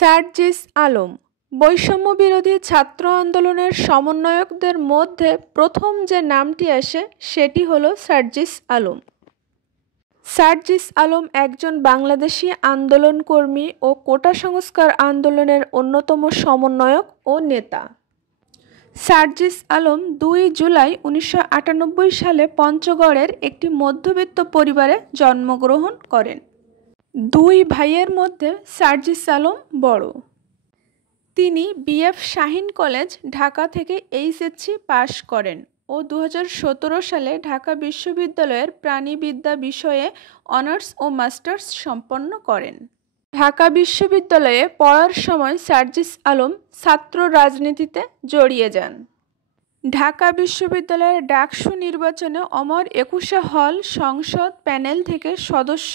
সার্জিস আলম বৈষম্য বিরোধী ছাত্র আন্দোলনের সমন্বয়কদের মধ্যে প্রথম যে নামটি আসে সেটি হলো সার্জিস আলম। সার্জিস আলম একজন বাংলাদেশি আন্দোলনকর্মী ও কোটা সংস্কার আন্দোলনের অন্যতম সমন্বয়ক ও নেতা। সার্জিস আলম 2 জুলাই 1998 সালে পঞ্চগড়ের একটি মধ্যবিত্ত পরিবারে জন্মগ্রহণ করেন। 2 ভাইয়ের মধ্যে সার্জিস আলম বড়। তিনি বিএফ শাহীন কলেজ ঢাকা থেকে এইচএসসি পাশ করেন ও 2017 সালে ঢাকা বিশ্ববিদ্যালয়ের প্রাণিবিদ্যা বিষয়ে অনার্স ও মাস্টার্স সম্পন্ন করেন। ঢাকা বিশ্ববিদ্যালয়ে পড়ার সময় সার্জিস আলম ছাত্র রাজনীতিতে জড়িয়ে যান। ঢাকা বিশ্ববিদ্যালয়ের ডাকসু নির্বাচনে অমর একুশে হল সংসদ প্যানেল থেকে সদস্য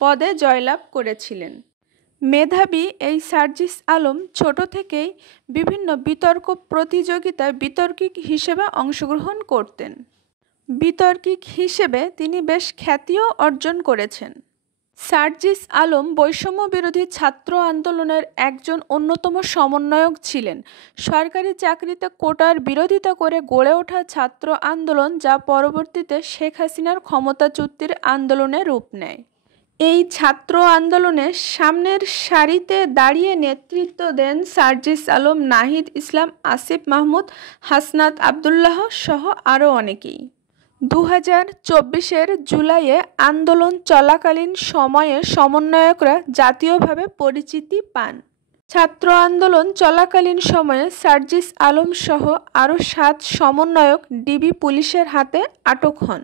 পদে জয়লাভ করেছিলেন। মেধাবী এই সার্জিস আলম ছোট থেকেই বিভিন্ন বিতর্ক প্রতিযোগিতায় বিতর্কিক হিসেবে অংশগ্রহণ করতেন। বিতর্কিক হিসেবে তিনি বেশ খ্যাতিও অর্জন করেছেন। সার্জিস আলম বৈষম্য বিরোধী ছাত্র আন্দোলনের একজন অন্যতম সমন্বয়ক ছিলেন। সরকারি চাকরিতে কোটার বিরোধিতা করে গড়ে ওঠা ছাত্র আন্দোলন যা পরবর্তীতে শেখ হাসিনার ক্ষমতাচ্যুতির আন্দোলনে রূপ নেয়। এই ছাত্র আন্দোলনের সামনের সারিতে দাঁড়িয়ে নেতৃত্ব দেন সার্জিস আলম, নাহিদ ইসলাম, আসিফ মাহমুদ, হাসনাত আবদুল্লাহ সহ আরও অনেকেই। 2024 জুলাইয়ে আন্দোলন চলাকালীন সময়ে সমন্বয়করা জাতীয়ভাবে পরিচিতি পান। ছাত্র আন্দোলন চলাকালীন সময়ে সার্জিস আলম সহ আরও 7 সমন্বয়ক ডিবি পুলিশের হাতে আটক হন।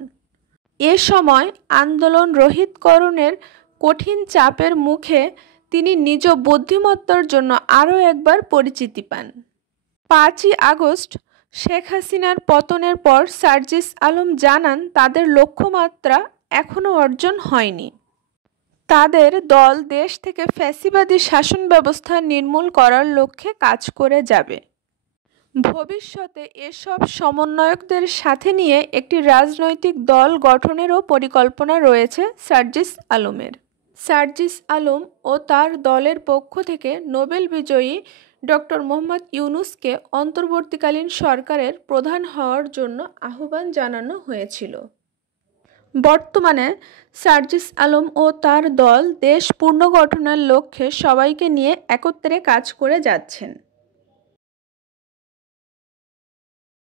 এ সময় আন্দোলন রহিতকরণের কঠিন চাপের মুখে তিনি নিজ বুদ্ধিমত্তার জন্য আরও একবার পরিচিতি পান। 5ই আগস্ট শেখ হাসিনার পতনের পর সার্জিস আলম জানান তাদের লক্ষ্যমাত্রা এখনও অর্জন হয়নি। তাদের দল দেশ থেকে ফ্যাসিবাদী শাসন ব্যবস্থা নির্মূল করার লক্ষ্যে কাজ করে যাবে। ভবিষ্যতে এসব সমন্বয়কদের সাথে নিয়ে একটি রাজনৈতিক দল গঠনেরও পরিকল্পনা রয়েছে সার্জিস আলমের। সার্জিস আলম ও তার দলের পক্ষ থেকে নোবেল বিজয়ী ডক্টর মোহাম্মদ ইউনূসকে অন্তর্বর্তীকালীন সরকারের প্রধান হওয়ার জন্য আহ্বান জানানো হয়েছিল। বর্তমানে সার্জিস আলম ও তার দল দেশ পুনর্গঠনের লক্ষ্যে সবাইকে নিয়ে একত্রে কাজ করে যাচ্ছেন।